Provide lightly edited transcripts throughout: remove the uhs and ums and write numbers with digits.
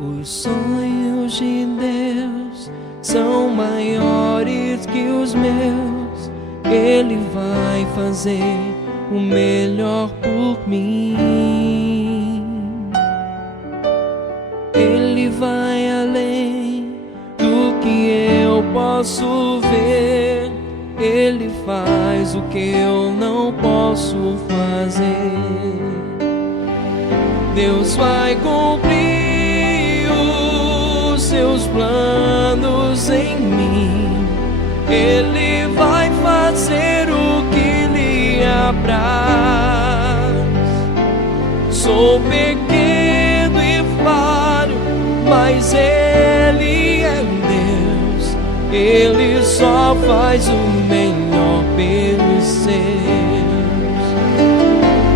Os sonhos de Deus são maiores que os meus. Ele vai fazer o melhor por mim. Ele vai além do que eu posso ver. Ele faz o que eu não posso fazer. Deus vai cumprir os seus planos em mim. Ele vai fazer o que lhe apraz. Sou pequeno e falho, mas Ele é Deus. Ele só faz o melhor pelos seus.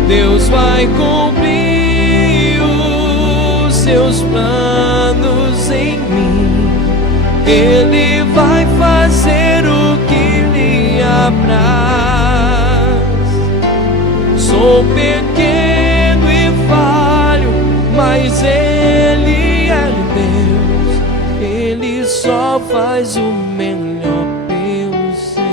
Deus vai cumprir os seus planos em mim. Ele vai fazer o que lhe apraz. Sou pequeno e falho, mas Ele é Deus. Ele só faz o melhor pelos seus.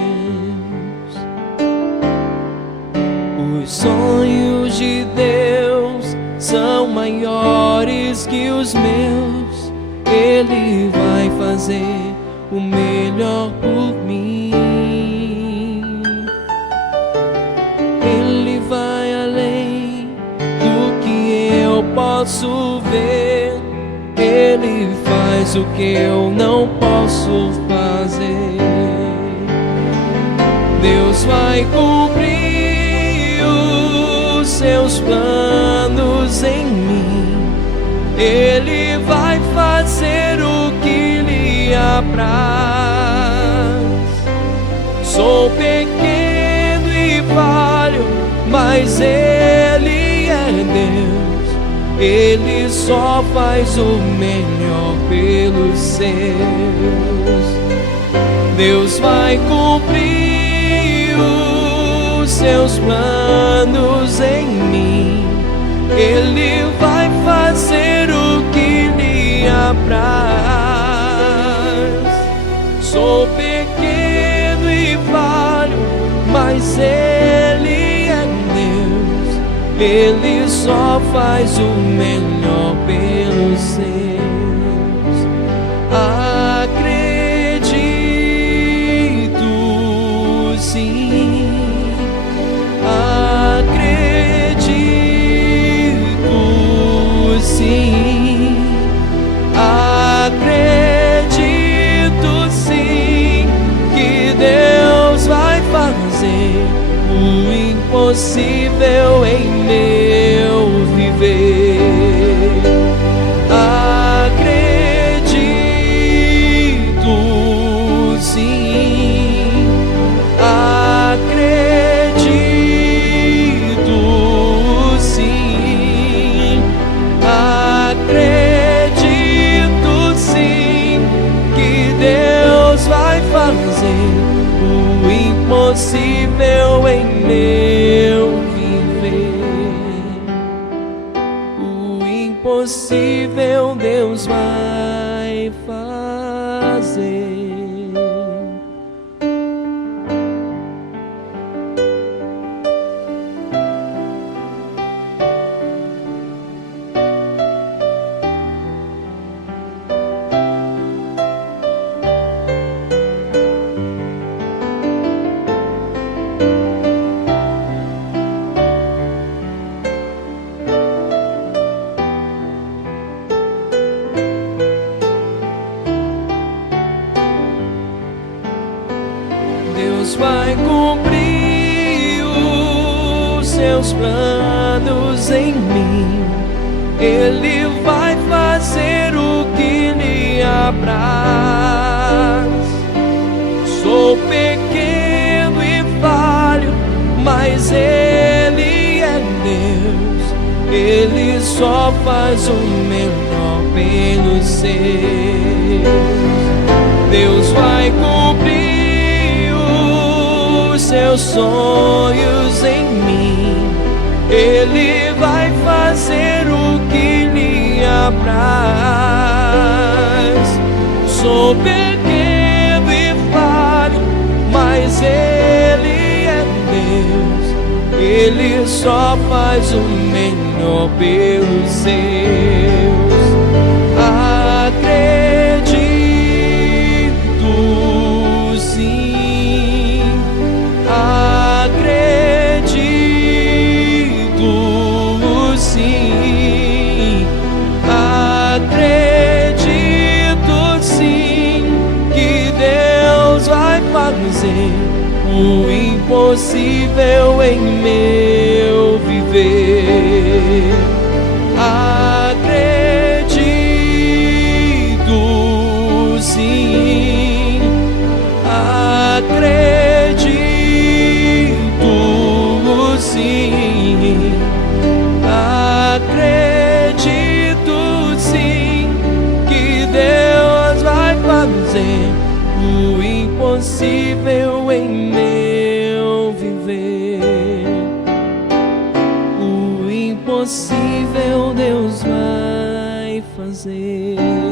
Os sonhos de Deus são maiores que os meus. Ele vai fazer o melhor por mim. Ele vai além do que eu posso ver. Ele faz o que eu não posso fazer. Deus vai cumprir os seus planos em mim. Ele vai fazer o que lhe apraz. Sou pequeno e falho, mas Ele é Deus. Ele só faz o melhor pelos seus. Deus vai cumprir os seus planos em mim. Ele vai fazer o que lhe apraz. Sou pequeno e falho, mas Ele é Deus. Ele só faz o melhor pelos seus. Acredito sim. Sim, acredito sim que Deus vai fazer o impossível em meu viver. Acredito sim, acredito sim. Acredito sim que Deus vai fazer o impossível em meu viver. O impossível Deus vai fazer. Deus vai cumprir os seus planos em mim. Ele vai fazer o que lhe apraz. Sou pequeno e falho, mas Ele é Deus. Ele só faz o melhor pelos seus. Deus vai cumprir seus sonhos em mim. Ele vai fazer o que lhe apraz. sou pequeno e falho, mas Ele é Deus. Ele só faz o melhor pelos seus. Acredito sim, acredito sim, acredito sim que Deus vai fazer o impossível em meu viver. Acredito sim, acredito sim, acredito sim que Deus vai fazer o impossível em meu viver. O impossível Deus vai fazer.